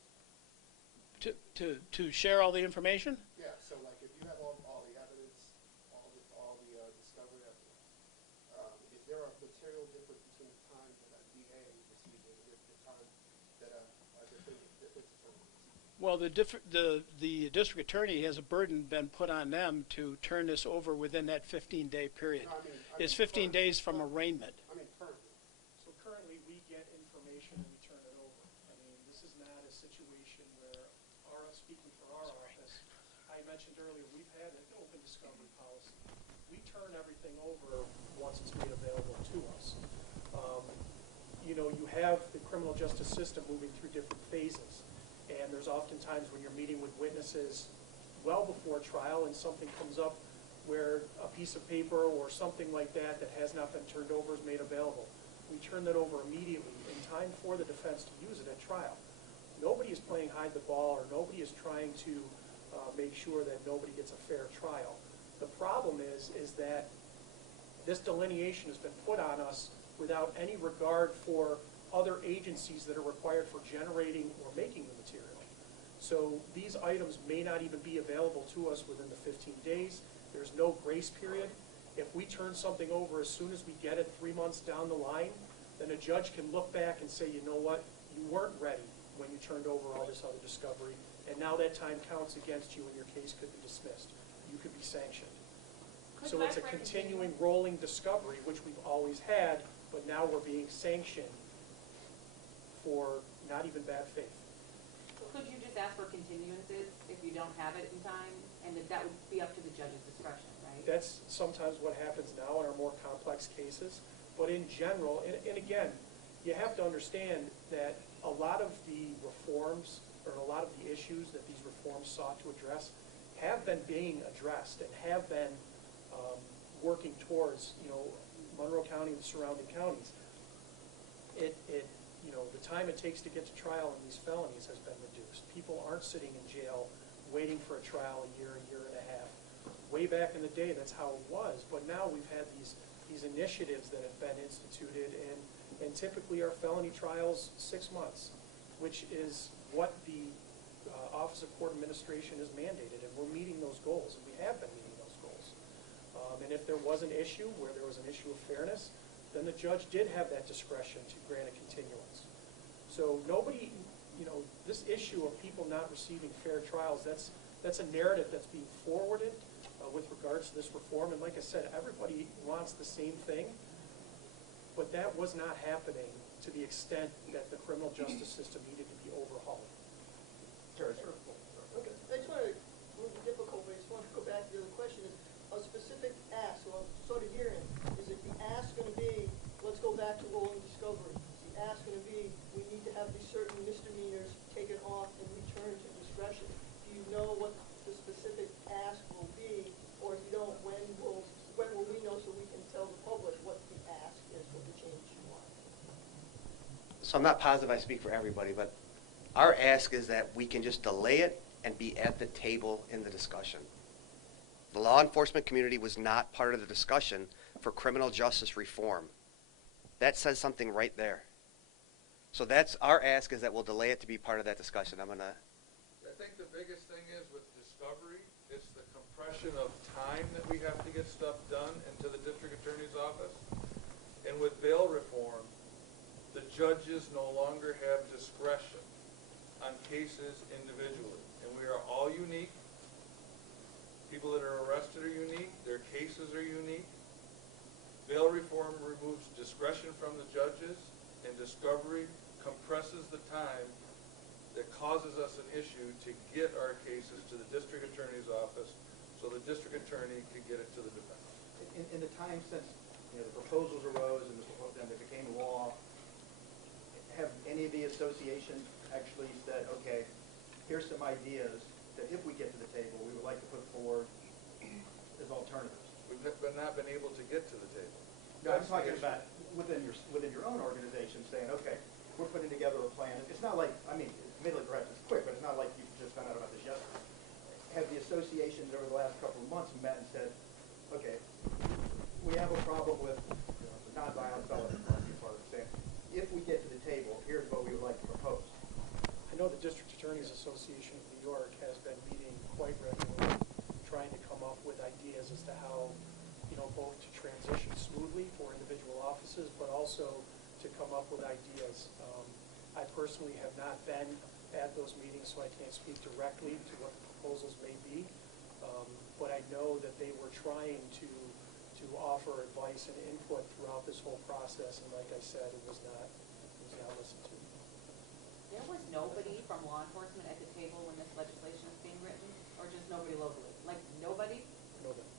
To share all the information? Yeah, so like if you have all the evidence, all the discovery evidence, is there a material difference between the time that a DA receives it and the time that a defense attorney receives it? Well, the district attorney has a burden been put on them to turn this over within that 15-day period. No, I mean It's 15 days from arraignment. I mean currently. So currently, we get information and we turn it over. I mean, this is not a situation where, speaking for our office, I mentioned earlier, we've had an open discovery policy. We turn everything over once it's made available to us. You have the criminal justice system moving through different phases, and there's oftentimes when you're meeting with witnesses well before trial and something comes up where a piece of paper or something like that has not been turned over is made available. We turn that over immediately in time for the defense to use it at trial. Nobody is playing hide the ball, or nobody is trying to make sure that nobody gets a fair trial. The problem is that this delineation has been put on us without any regard for other agencies that are required for generating or making the material. So these items may not even be available to us within the 15 days. There's no grace period. If we turn something over as soon as we get it 3 months down the line, then a judge can look back and say, you know what, you weren't ready when you turned over all this other discovery, and now that time counts against you and your case could be dismissed. You could be sanctioned. So it's a continuing rolling discovery, which we've always had, but now we're being sanctioned for not even bad faith. Could you just ask for continuances if you don't have it in time, and that would be up to the judge's discretion, right? That's sometimes what happens now in our more complex cases, but in general, and again, you have to understand that a lot of the reforms, or a lot of the issues that these reforms sought to address have been being addressed and have been working towards, Monroe County and the surrounding counties. you know, the time it takes to get to trial in these felonies has been reduced. People aren't sitting in jail waiting for a trial a year and a half. Way back in the day, that's how it was, but now we've had these initiatives that have been instituted, and typically our felony trials 6 months, which is what the Office of Court Administration has mandated, and we're meeting those goals, and we have been meeting those goals. And if there was an issue where there was an issue of fairness, then the judge did have that discretion to grant a continuance. So nobody, you know, this issue of people not receiving fair trials, that's a narrative that's being forwarded with regards to this reform. And like I said, everybody wants the same thing, but that was not happening to the extent that the criminal justice system needed to be overhauled. Okay, I just want to, a little bit difficult, but I just want to go back to the other question, is a specific ask, so I'm sort of hearing, is it the ask going to be, let's go back to rolling discovery? Is the ask going to be, we need to have these certain misdemeanors taken off and returned to discretion? Do you know what the specific ask will be, or if you don't, when will we know so we can tell the public what the ask is, what the change you want? So I'm not positive I speak for everybody, but our ask is that we can just delay it and be at the table in the discussion. The law enforcement community was not part of the discussion for criminal justice reform. That says something right there. So that's our ask, is that we'll delay it to be part of that discussion. I think the biggest thing is with discovery, it's the compression of time that we have to get stuff done into the district attorney's office. And with bail reform, the judges no longer have discretion on cases individually. And we are all unique. People that are arrested are unique. Their cases are unique. Bail reform removes discretion from the judges, and discovery compresses the time that causes us an issue to get our cases to the district attorney's office so the district attorney can get it to the defendant. In the time since, you know, the proposals arose and it became law, have any of the associations actually said, okay, here's some ideas that if we get to the table, we would like to put forward as alternatives? We've not been able to get to the table. No, I'm talking about within your own organization saying, okay, we're putting together a plan. It's not like, I mean, admittedly perhaps it's quick, but it's not like you just found out about this yesterday. Have the associations over the last couple of months met and said, okay, we have a problem with, you know, the nonviolent felony part, saying, if we get to the table, here's what we would like to propose. I know the District Attorneys Association of New York has been meeting quite regularly, trying to come up with ideas as to how, you know, both to transition smoothly for individual offices, but also to come up with ideas. I personally have not been at those meetings, so I can't speak directly to what the proposals may be, but I know that they were trying to offer advice and input throughout this whole process, and like I said, it was not listened to. There was nobody from law enforcement at the table when this legislation was being written, or just nobody locally? Like, nobody? Nobody.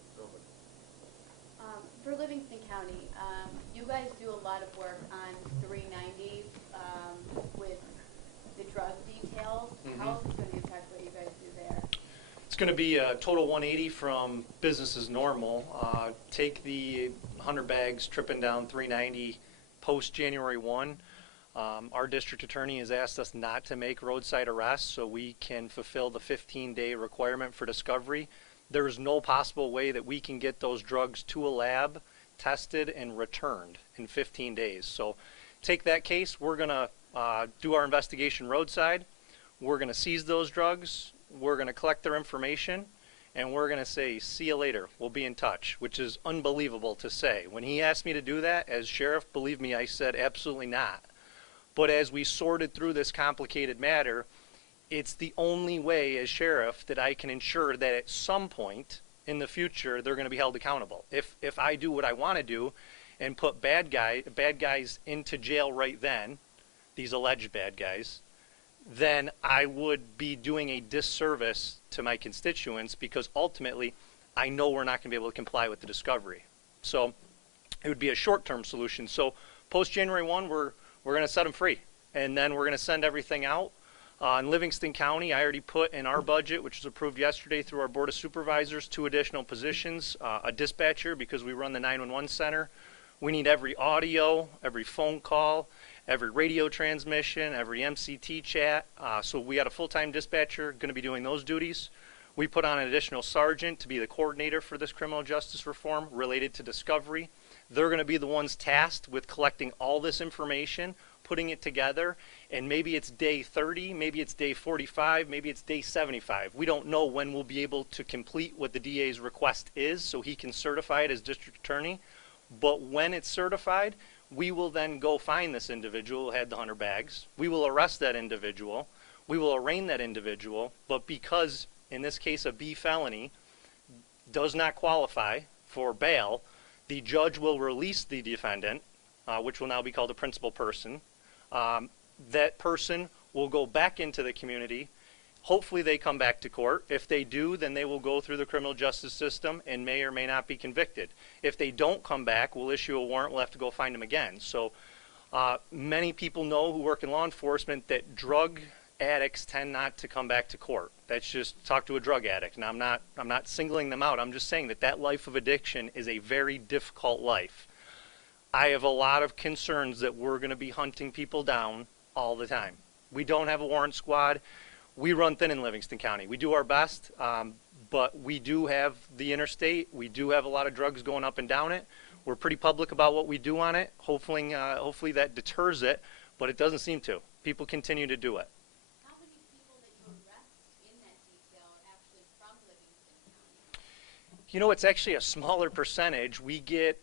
For Livingston County, you guys do a lot of work on 390 with the drug details. How is this going to impact what you guys do there? It's going to be a total 180 from business as normal. Take the 100 bags tripping down 390 post January 1. Our district attorney has asked us not to make roadside arrests so we can fulfill the 15-day requirement for discovery. There is no possible way that we can get those drugs to a lab, tested, and returned in 15 days. So take that case, we're going to do our investigation roadside. We're going to seize those drugs. We're going to collect their information, and we're going to say, see you later. We'll be in touch, which is unbelievable to say. When he asked me to do that as sheriff, believe me, I said absolutely not. But as we sorted through this complicated matter, it's the only way as sheriff that I can ensure that at some point in the future they're going to be held accountable. If I do what I want to do and put bad guys into jail right then, these alleged bad guys, then I would be doing a disservice to my constituents, because ultimately I know we're not going to be able to comply with the discovery. So it would be a short-term solution. So post January 1, we're going to set them free, and then we're going to send everything out. In Livingston County, I already put in our budget, which was approved yesterday through our Board of Supervisors, 2 additional positions, a dispatcher because we run the 911 center. We need every audio, every phone call, every radio transmission, every MCT chat. So we got a full-time dispatcher going to be doing those duties. We put on an additional sergeant to be the coordinator for this criminal justice reform related to discovery. They're going to be the ones tasked with collecting all this information, putting it together, and maybe it's day 30, maybe it's day 45, maybe it's day 75. We don't know when we'll be able to complete what the DA's request is so he can certify it as district attorney. But when it's certified, we will then go find this individual who had the 100 bags. We will arrest that individual. We will arraign that individual. But because, in this case, a B felony does not qualify for bail, the judge will release the defendant, which will now be called a principal person. That person will go back into the community. Hopefully they come back to court. If they do, then they will go through the criminal justice system and may or may not be convicted. If they don't come back, we'll issue a warrant. We'll have to go find them again. So many people know who work in law enforcement that drug addicts tend not to come back to court. That's just talk to a drug addict. And I'm not singling them out. I'm just saying that that life of addiction is a very difficult life. I have a lot of concerns that we're going to be hunting people down all the time. We don't have a warrant squad. We run thin in Livingston County. We do our best, but we do have the interstate. We do have a lot of drugs going up and down it. We're pretty public about what we do on it. Hopefully that deters it, but it doesn't seem to. People continue to do it. How many people that you arrest in that detail are actually from Livingston County? You know, it's actually a smaller percentage. We get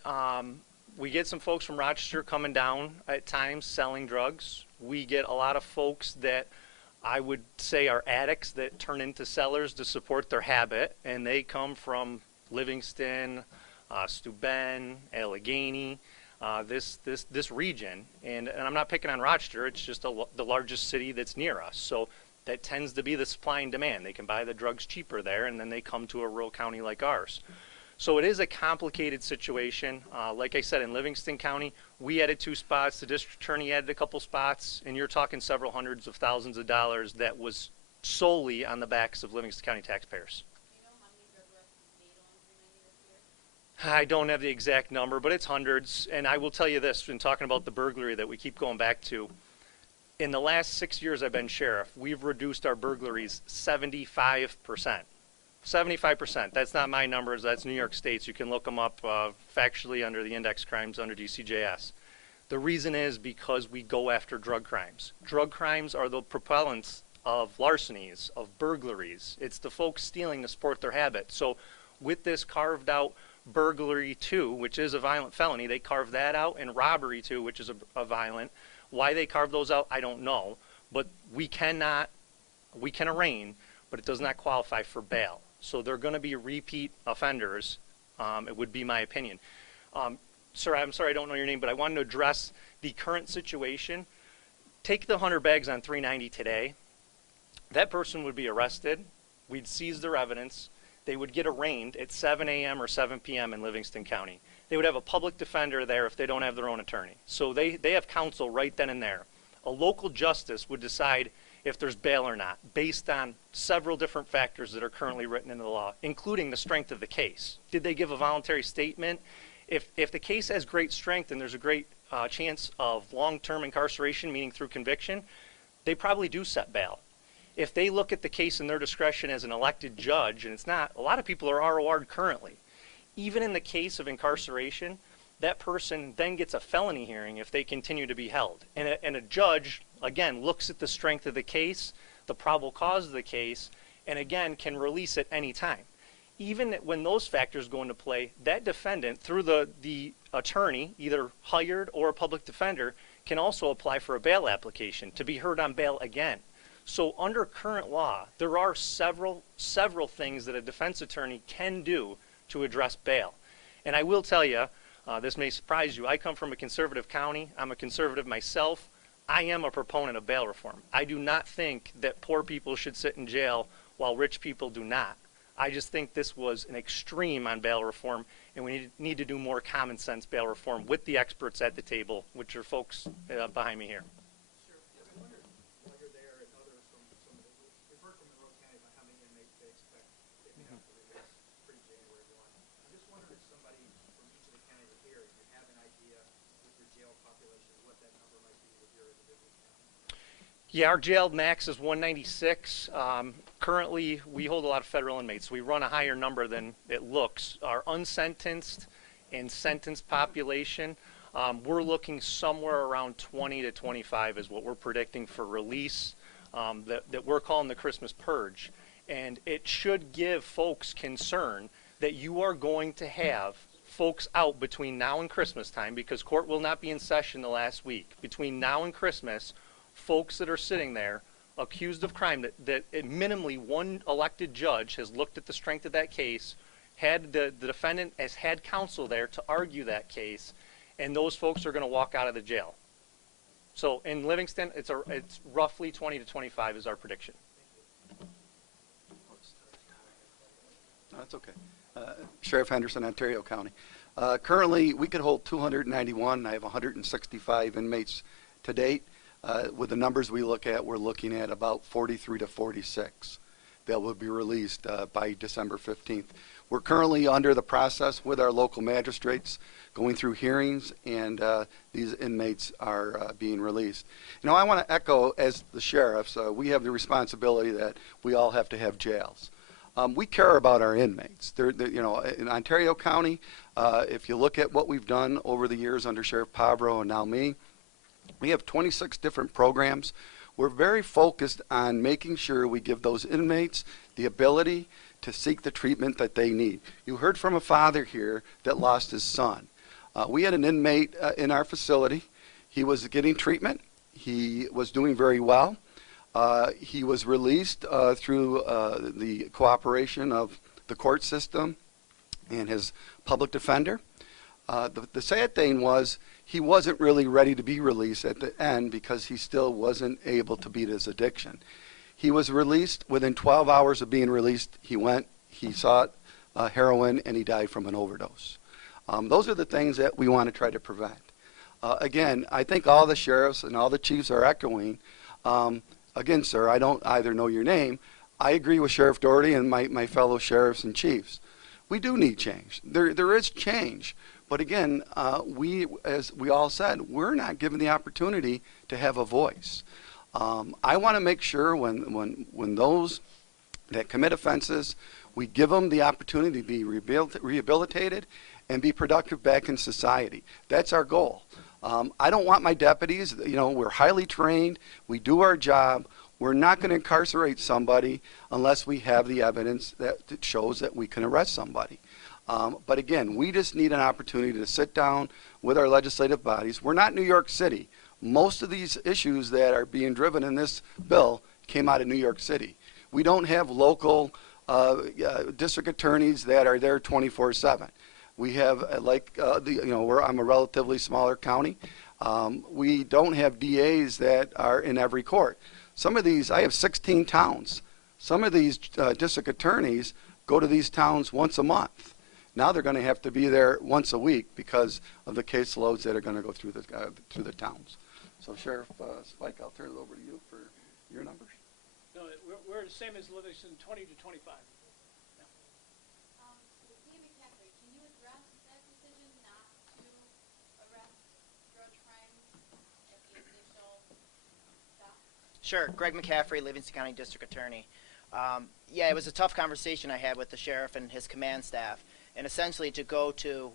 some folks from Rochester coming down at times selling drugs. We get a lot of folks that I would say are addicts that turn into sellers to support their habit, and they come from Livingston, Steuben, Allegheny, this region. And I'm not picking on Rochester, it's just the largest city that's near us. So that tends to be the supply and demand. They can buy the drugs cheaper there, and then they come to a rural county like ours. So it is a complicated situation. Like I said, in Livingston County, we added 2 spots. The district attorney added a couple spots, and you're talking several hundreds of thousands of dollars that was solely on the backs of Livingston County taxpayers. Do you know how many drug arrests you made on 390 this year? I don't have the exact number, but it's hundreds. And I will tell you this, in talking about the burglary that we keep going back to, in the last 6 years I've been sheriff, we've reduced our burglaries 75%. 75%. That's not my numbers. That's New York State's. You can look them up factually under the index crimes under DCJS. The reason is because we go after drug crimes. Drug crimes are the propellants of larcenies, of burglaries. It's the folks stealing to support their habit. So with this carved out burglary 2, which is a violent felony, they carved that out, and robbery 2, which is a violent. Why they carved those out, I don't know. But we can arraign, but it does not qualify for bail. So they're going to be repeat offenders, it would be my opinion. Sir, I'm sorry I don't know your name, but I wanted to address the current situation. Take the 100 bags on 390 today. That person would be arrested. We'd seize their evidence. They would get arraigned at 7 a.m. or 7 p.m. in Livingston County. They would have a public defender there if they don't have their own attorney. So they have counsel right then and there. A local justice would decide if there's bail or not, based on several different factors that are currently written into the law, including the strength of the case. Did they give a voluntary statement? If the case has great strength and there's a great chance of long-term incarceration, meaning through conviction, they probably do set bail. If they look at the case in their discretion as an elected judge, and it's not, a lot of people are ROR'd currently. Even in the case of incarceration, that person then gets a felony hearing if they continue to be held. And a judge, again, looks at the strength of the case, the probable cause of the case, and again, can release at any time. Even when those factors go into play, that defendant, through the attorney, either hired or a public defender, can also apply for a bail application to be heard on bail again. So under current law, there are several things that a defense attorney can do to address bail. And I will tell you, this may surprise you, I come from a conservative county. I'm a conservative myself. I am a proponent of bail reform. I do not think that poor people should sit in jail while rich people do not. I just think this was an extreme on bail reform, and we need to do more common sense bail reform with the experts at the table, which are folks behind me here. Sure. I wonder, while you're there and others from some of the, we've heard from Monroe County about how many inmates they expect they may have to release pre-January 1. I'm just wondering if somebody from each of the counties here, if you have an idea with your jail population, what that number might be with your Yeah, our jail max is 196. Currently, we hold a lot of federal inmates. We run a higher number than it looks. Our unsentenced and sentenced population, we're looking somewhere around 20 to 25 is what we're predicting for release, that we're calling the Christmas purge. And it should give folks concern that you are going to have folks out between now and Christmas time, because court will not be in session the last week. Between now and Christmas, folks that are sitting there accused of crime that minimally one elected judge has looked at the strength of that case, had the defendant has had counsel there to argue that case, and those folks are going to walk out of the jail. So in Livingston, it's roughly 20 to 25 is our prediction. That's okay. Sheriff Henderson, Ontario County. Currently, we could hold 291. I have 165 inmates to date. With the numbers we look at, we're looking at about 43 to 46 that will be released by December 15th. We're currently under the process with our local magistrates, going through hearings, and these inmates are being released. You know, I want to echo, as the sheriffs, we have the responsibility that we all have to have jails. We care about our inmates. You know, in Ontario County, if you look at what we've done over the years under Sheriff Pabro and now me, we have 26 different programs. We're very focused on making sure we give those inmates the ability to seek the treatment that they need. You heard from a father here that lost his son. We had an inmate in our facility. He was getting treatment. He was doing very well. He was released through the cooperation of the court system and his public defender. The sad thing was he wasn't really ready to be released at the end because he still wasn't able to beat his addiction. He was released. Within 12 hours of being released, he sought heroin, and he died from an overdose. Those are the things that we want to try to prevent. Again, I think all the sheriffs and all the chiefs are echoing. Again, sir, I don't either know your name. I agree with Sheriff Doherty and my fellow sheriffs and chiefs. We do need change. There is change. But again, as we all said, we're not given the opportunity to have a voice. I want to make sure when those that commit offenses, we give them the opportunity to be rehabilitated and be productive back in society. That's our goal. I don't want my deputies, you know, we're highly trained, we do our job. We're not going to incarcerate somebody unless we have the evidence that shows that we can arrest somebody. But again, we just need an opportunity to sit down with our legislative bodies. We're not New York City. Most of these issues that are being driven in this bill came out of New York City. We don't have local district attorneys that are there 24/7. We have, I'm a relatively smaller county. We don't have DAs that are in every court. Some of these, I have 16 towns. Some of these district attorneys go to these towns once a month. Now they're going to have to be there once a week because of the caseloads that are going to go through the towns. So Sheriff Spike, I'll turn it over to you for your numbers. No, we're the same as Livingston, 20 to 25. Can you address that decision not to arrest drug crimes at the initial stop? Sure. Greg McCaffrey, Livingston County District Attorney. Yeah, it was a tough conversation I had with the sheriff and his command staff, and essentially to go to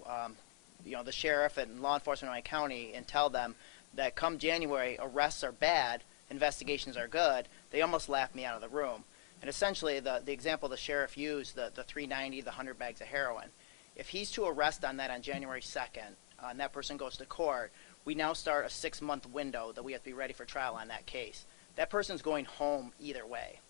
the sheriff and law enforcement in my county and tell them that come January, arrests are bad, investigations are good, they almost laughed me out of the room. And essentially, the example the sheriff used, the 390, the 100 bags of heroin, if he's to arrest on that on January 2nd, and that person goes to court, we now start a 6-month window that we have to be ready for trial on that case. That person's going home either way.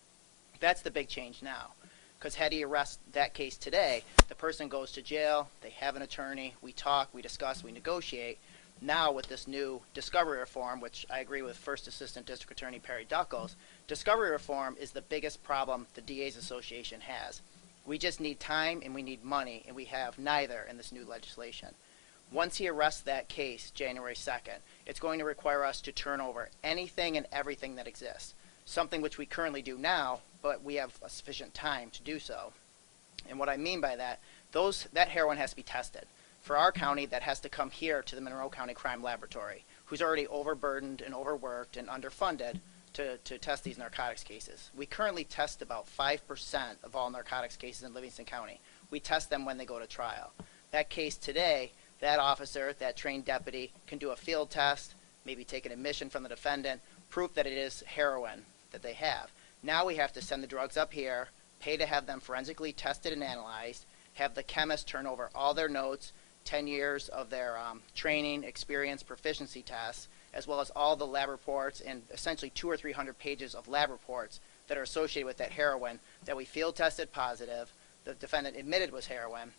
That's the big change now. Because had he arrested that case today, the person goes to jail, they have an attorney, we talk, we discuss, we negotiate. Now with this new discovery reform, which I agree with First Assistant District Attorney Perry Duckles, discovery reform is the biggest problem the DA's Association has. We just need time and we need money, and we have neither in this new legislation. Once he arrests that case January 2nd, it's going to require us to turn over anything and everything that exists, something which we currently do now, but we have a sufficient time to do so. And what I mean by that, that heroin has to be tested. For our county, that has to come here to the Monroe County Crime Laboratory, who's already overburdened and overworked and underfunded to test these narcotics cases. We currently test about 5% of all narcotics cases in Livingston County. We test them when they go to trial. That case today, that officer, that trained deputy, can do a field test, maybe take an admission from the defendant, proof that it is heroin that they have. Now we have to send the drugs up here, pay to have them forensically tested and analyzed, have the chemist turn over all their notes, 10 years of their training, experience, proficiency tests, as well as all the lab reports and essentially 200 or 300 pages of lab reports that are associated with that heroin that we field tested positive, the defendant admitted was heroin.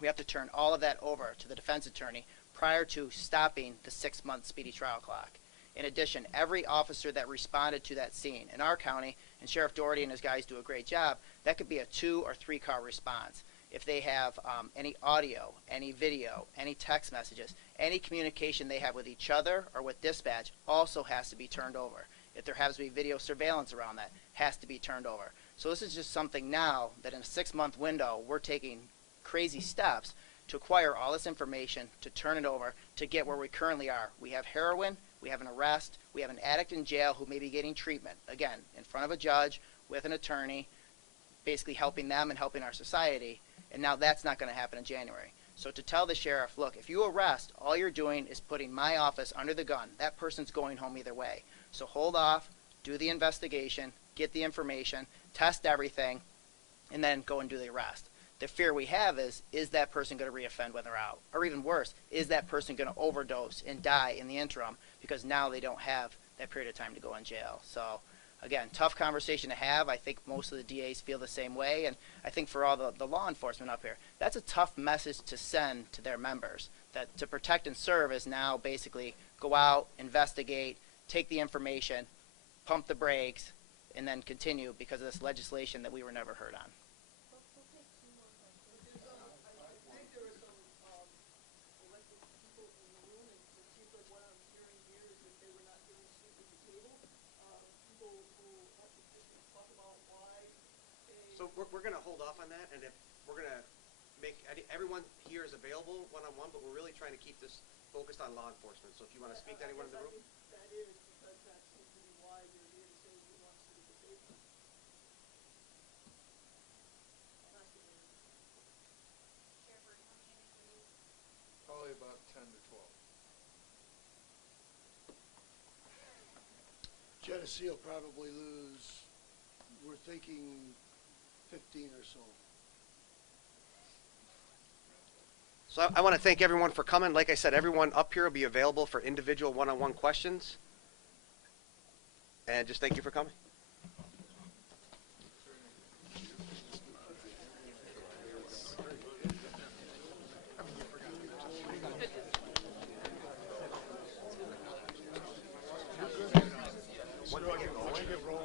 We have to turn all of that over to the defense attorney prior to stopping the 6-month speedy trial clock. In addition, every officer that responded to that scene in our county, and Sheriff Doherty and his guys do a great job, that could be a 2 or 3 car response. If they have any audio, any video, any text messages, any communication they have with each other or with dispatch also has to be turned over. If there has to be video surveillance around that, has to be turned over. So this is just something now that in a 6-month window, we're taking crazy steps to acquire all this information, to turn it over, to get where we currently are. We have heroin, we have an arrest, we have an addict in jail who may be getting treatment, again, in front of a judge, with an attorney, basically helping them and helping our society. And now that's not going to happen in January. So to tell the sheriff, look, if you arrest, all you're doing is putting my office under the gun. That person's going home either way. So hold off, do the investigation, get the information, test everything, and then go and do the arrest. The fear we have is that person going to reoffend when they're out? Or even worse, is that person going to overdose and die in the interim because now they don't have that period of time to go in jail? So again, tough conversation to have. I think most of the DAs feel the same way, and I think for all the law enforcement up here, that's a tough message to send to their members, that to protect and serve is now basically go out, investigate, take the information, pump the brakes, and then continue because of this legislation that we were never heard on. So we're going to hold off on that, and if we're going to make everyone here is available one-on-one, but we're really trying to keep this focused on law enforcement. So if you want to speak to anyone in the room. That is because that seems to be why you're here to say you want to see the paper. Probably about 10 to 12. Genesee will probably lose, we're thinking 15 or so. So I want to thank everyone for coming. Like I said, everyone up here will be available for individual one-on-one questions. And just thank you for coming. Want to get rolling?